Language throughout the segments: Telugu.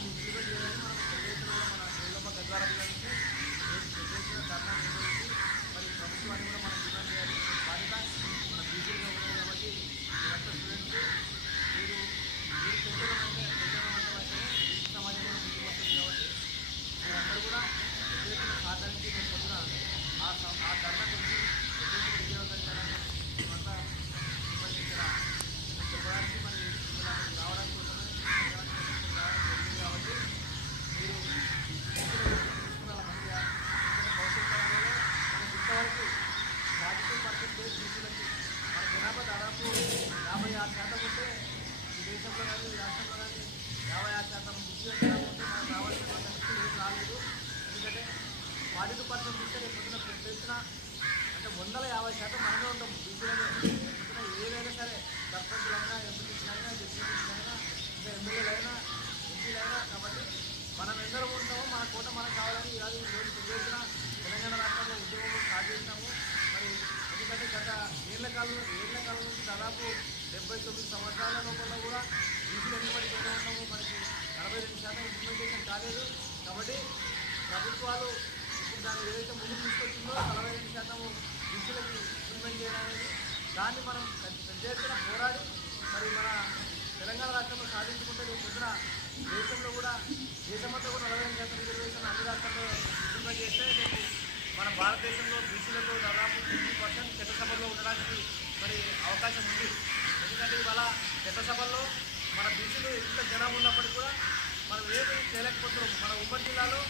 దాన్ని ఇంప్లిమెంట్ చేయాలని మనం మన జోగులాంబ గద్వాల నుంచి ధర్నా నిర్వహించి మరి ప్రభుత్వాన్ని కూడా మనం డిమాండ్ చేయాల్సిన బాధ్యత మన బీజేపీలో ఉన్నాయి. కాబట్టి మీరంతా స్టూడెంట్స్ మీరు సమాజంలో ముందుకు వస్తుంది. కాబట్టి మీరందరూ కూడా సాధారణకి మేము పొద్దున ఆ ధర్నా గురించి విజయవంతం చేయాలని మేమంతా ఇక్కడ చెప్పడానికి మరి రావడానికి కోసమే రావడం జరిగింది. కాబట్టి మీరు తీసుకున్న మంచిగా భవిష్యత్ కాలంలో మనకి ఇంతవరకు 42% బీసీలకి మన జనాభా దాదాపు 56% ఉంటే ఈ దేశంలో కానీ ఈ రాష్ట్రంలో కానీ 56% బీసీల జనాభా ఉంటే మనకు రావాల్సిన పరిస్థితి ఏం రాలేదు. ఎందుకంటే 42% ఇస్తే రేపు పొద్దున తెలిసిన అంటే 150% మనమే ఉంటాము బీసీలలో. పొద్దున ఏదైనా సరే సర్పంచులైనా ఎంపీటీసీలైనా జడ్పీటీసీలైనా ఇంకా ఎమ్మెల్యేలైనా ఎంపీలైనా. కాబట్టి మనం ఎందరూ ఉంటామో మన కోట మనకు కావాలని ఈరోజు తెలియజేసిన తెలంగాణ రాష్ట్రంలో ఉద్యోగం స్టార్ట్ చేసినాము. మరి ఎందుకంటే గత ఏళ్ల కాలం నుంచి దాదాపు 79 సంవత్సరాల లోపల కూడా బీసీలు ఎన్నిబడి పెట్టి ఉన్నాము. మనకి 42% ఇంప్లిమెంటేషన్ కాలేదు. కాబట్టి ప్రభుత్వాలు ఇప్పుడు దాన్ని ఏదైతే ముందుకు తీసుకొచ్చిందో 42% బీసీలకి ఇంప్లిమెంట్ చేయడానికి దాన్ని మనం పెద్ద ఎత్తున పోరాడి మరి మన తెలంగాణ రాష్ట్రంలో సాధించుకుంటే రేపు పొద్దున దేశంలో కూడా దేశమంతా కూడా 42% రిజర్వేషన్ అన్ని రాష్ట్రాల్లో ఇంప్లిమెంట్ చేస్తే రేపు మన భారతదేశంలో బీసీలతో దాదాపు 50% చట్టసభల్లో ఉండడానికి మరి అవకాశం ఉంది. ఎందుకంటే ఇవాళ చట్టసభల్లో మన బీసీలు ఎంత జనం ఉన్నప్పటికీ కూడా మనం ఏమి చేయలేకపోతున్నాం. మన ఉమ్మడి జిల్లాలో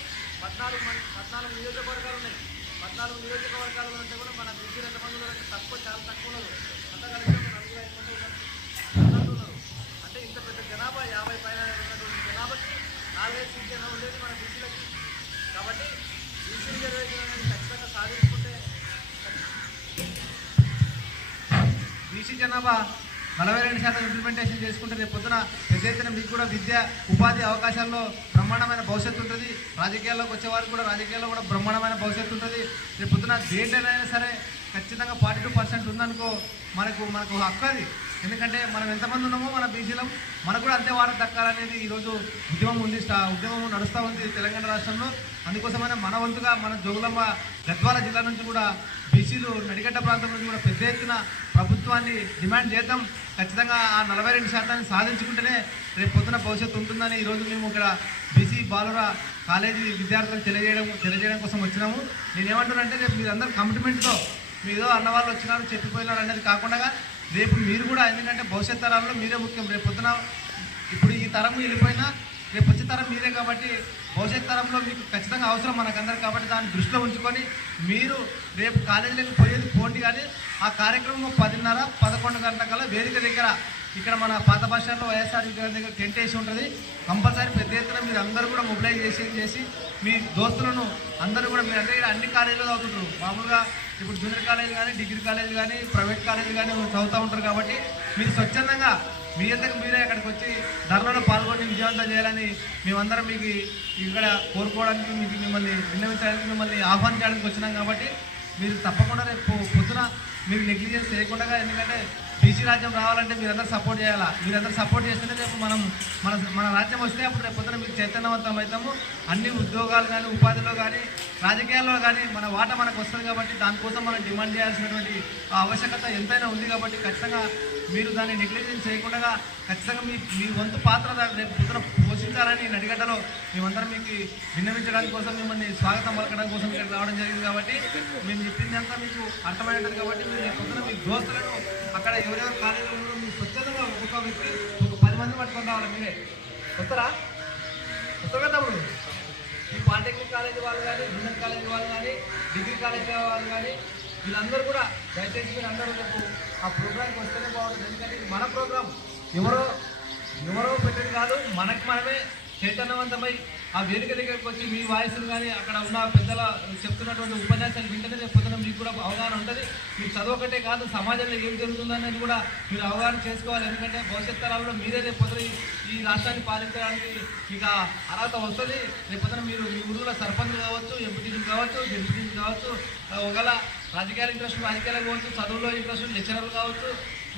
14 నియోజకవర్గాలు ఉన్నాయి. 14 నియోజకవర్గాలు అంటే కూడా మన బీసీలు ఎంతమంది ఉన్నారంటే తక్కువ, చాలా తక్కువ ఉన్నారు. అంతా కలిసి 4-5 ఉన్నారు. అంటే ఇంత పెద్ద జనాభా 50 పైన ఉన్నటువంటి జనాభాకి 4-5 సీట్లు జనాభా ఉండేది మన బీసీలకి. కాబట్టి బీసీ రిజర్వేషన్ అనేది ఖచ్చితంగా సాధించుకుంటే బీసీ జనాభా 42% ఇంప్లిమెంటేషన్ చేసుకుంటే రేపు పొద్దున పెద్ద ఎత్తున మీకు కూడా విద్య ఉపాధి అవకాశాల్లో బ్రహ్మాండమైన భవిష్యత్తు ఉంటుంది. రాజకీయాల్లోకి వచ్చేవారికి కూడా రాజకీయాల్లో కూడా బ్రహ్మాండమైన భవిష్యత్తు ఉంటుంది. రేపు పొద్దున దేంట్లోనైనా సరే ఖచ్చితంగా 42% ఉందనుకో మనకు హక్కు అది. ఎందుకంటే మనం ఎంతమంది ఉన్నామో మన బీసీలం మనకు కూడా అంతే వాట దక్కాలనేది ఈరోజు ఉద్యమం నడుస్తూ ఉంది తెలంగాణ రాష్ట్రంలో. అందుకోసమైనా మన వంతుగా మన జోగులాంబ గద్వాల జిల్లా నుంచి కూడా బీసీలు నడిగడ్డ ప్రాంతం నుంచి కూడా పెద్ద ఎత్తున ప్రభుత్వాన్ని డిమాండ్ చేద్దాం. ఖచ్చితంగా ఆ 42% సాధించుకుంటేనే రేపు పొద్దున భవిష్యత్తు ఉంటుందని ఈరోజు మేము ఇక్కడ బీసీ బాలుర కాలేజీ విద్యార్థులకు తెలియజేయడం కోసం వచ్చినాము. నేనేమంటున్నానంటే రేపు మీరందరూ కమిట్మెంట్తో మీదో అన్నవాళ్ళు వచ్చినారు చెప్పిపోయినారు అనేది కాకుండా రేపు మీరు కూడా, ఎందుకంటే భవిష్యత్ తరాల్లో మీరే ముఖ్యం. రేపు పొద్దున ఇప్పుడు ఈ తరం వెళ్ళిపోయినా రేపు వచ్చే తరం మీరే. కాబట్టి భవిష్యత్ తరంలో మీకు ఖచ్చితంగా అవసరం మనకందరూ. కాబట్టి దాన్ని దృష్టిలో ఉంచుకొని మీరు రేపు కాలేజీలకు పోండి. కానీ ఆ కార్యక్రమం 10:30-11 గంటల వేదిక దగ్గర ఇక్కడ మన పాత బస్ స్టాండ్లో వైఎస్ఆర్ గారి దగ్గర టెంట్ వేసి ఉంటుంది. కంపల్సరీ పెద్ద ఎత్తున మీరు అందరూ కూడా మొబిలైజేషన్ చేసి మీ దోస్తులను అందరూ కూడా, మీరు అంటే అన్ని కాలేజీలో చదువుతుంటారు. మామూలుగా ఇప్పుడు జూనియర్ కాలేజ్ కానీ, డిగ్రీ కాలేజ్ కానీ, ప్రైవేట్ కాలేజ్ కానీ చదువుతూ ఉంటారు. కాబట్టి మీరు స్వచ్ఛందంగా మీ అంతకు మీరే అక్కడికి వచ్చి ధర్నాలో పాల్గొని విజయవంతం చేయాలని మేమందరం మీకు ఇక్కడ కోరుకోవడానికి, మిమ్మల్ని విన్నవించడానికి, మిమ్మల్ని ఆహ్వానించడానికి వచ్చినాం. కాబట్టి మీరు తప్పకుండా రేపు పొద్దున మీరు నెగ్లిజెన్స్ చేయకుండా, ఎందుకంటే బీసీ రాజ్యం రావాలంటే మీరందరూ సపోర్ట్ చేయాలా. మీరందరూ సపోర్ట్ చేస్తేనే రేపు మన రాజ్యం వస్తే అప్పుడు రేపు పొద్దున మీకు చైతన్యవంతం అవుతాము. అన్ని ఉద్యోగాలు కానీ, ఉపాధిలో కానీ, రాజకీయాల్లో కానీ మన వాటా మనకు వస్తుంది. కాబట్టి దానికోసం మనం డిమాండ్ చేయాల్సినటువంటి ఆవశ్యకత ఎంతైనా ఉంది. కాబట్టి ఖచ్చితంగా మీరు దాన్ని నెగ్లిజెన్స్ చేయకుండా ఖచ్చితంగా మీ వంతు పాత్ర రేపు పొద్దున పోషించాలని నడిగడ్డలో మేమందరం మీకు విన్నవించడానికి కోసం, మిమ్మల్ని స్వాగతం పలకడం కోసం ఇక్కడ రావడం జరిగింది. కాబట్టి మేము చెప్పిందంతా మీకు అర్థమైనది. కాబట్టి మీరు పొద్దున మీ దోస్తులను అక్కడ ఎవరెవరు కాలేజీలో ఉన్నారో మీరు స్వచ్ఛంగా ఒక్కొక్క వ్యక్తి 10 మంది పట్టుకొని రావాలి. మీరే వస్తారా కదా? తమ్ముడు ఈ పాలిటెక్నిక్ కాలేజీ వాళ్ళు కానీ, జూనియర్ కాలేజీ వాళ్ళు కానీ, డిగ్రీ కాలేజీ వాళ్ళు కానీ వీళ్ళందరూ కూడా దయచేసి మీరు అందరూ రేపు ఆ ప్రోగ్రాంకి వస్తేనే బాగుంటుంది. ఎందుకంటే ఇది మన ప్రోగ్రాం, ఎవరో పెట్టేది కాదు. మనమే చైతన్యవంతమై ఆ వేదిక దగ్గరికి వచ్చి మీ వాయిస్లు కానీ అక్కడ ఉన్న పెద్దల చెప్తున్నటువంటి ఉపన్యాసాలు వింటేనే రేపు పొద్దున మీకు కూడా అవగాహన ఉంటుంది. మీకు చదవకటే కాదు, సమాజంలో ఏం జరుగుతుందనేది కూడా మీరు అవగాహన చేసుకోవాలి. ఎందుకంటే భవిష్యత్ తరాల్లో మీరే రేపు పొద్దున ఈ రాష్ట్రాన్ని పాలించడానికి ఇక అర్హత వస్తుంది. రేపు పొద్దున మీరు మీ ఊళ్ళో సర్పంచ్లు కావచ్చు, ఎంపీటీలు కావచ్చు, జడ్పీటీలు కావచ్చు, ఒకవేళ రాజకీయాల ఇంట్రెస్ట్ రాజకీయాలకు కావచ్చు, చదువులో ఇంట్రెస్ట్ లెక్చరర్లు కావచ్చు,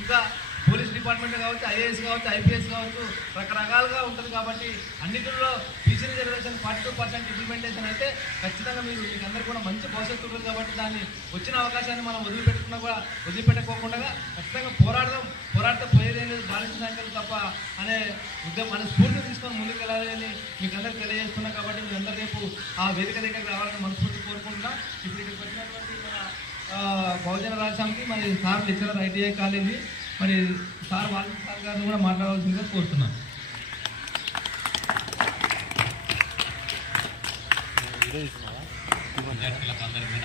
ఇంకా పోలీస్ డిపార్ట్మెంట్ కావచ్చు, ఐఏఎస్ కావచ్చు, ఐపీఎస్ కావచ్చు, రకరకాలుగా ఉంటుంది. కాబట్టి అన్నింటిలో బీసీ రిజర్వేషన్ 42% ఇంప్లిమెంటేషన్ అయితే ఖచ్చితంగా మీకు అందరికీ కూడా మంచి భవిష్యత్తు ఉంటుంది. కాబట్టి దాన్ని వచ్చిన అవకాశాన్ని మనం వదిలిపెట్టుకోకుండా ఖచ్చితంగా పోరాడితే పోయేదేం లేదు, బాలించిన సంఖ్యలు తప్ప అనే మన స్ఫూర్తిని తీసుకొని ముందుకు వెళ్ళాలని మీకు అందరికీ తెలియజేస్తున్నాం. కాబట్టి మీ అందరూ రేపు ఆ వేదిక దగ్గరికి రావాలని మనస్ఫూర్తి కోరుకుంటున్నాం. ఇప్పుడు ఇక్కడికి వచ్చినటువంటి మన బహుజన రాజ్యానికి మరి సార్ లెక్చరర్ ఐటీఐ కాలేజీ మరి సార్ వాల్మీకి సార్ గారిని కూడా మాట్లాడవలసిందిగా కోరుతున్నాం. విద్యార్థులకు అందరికీ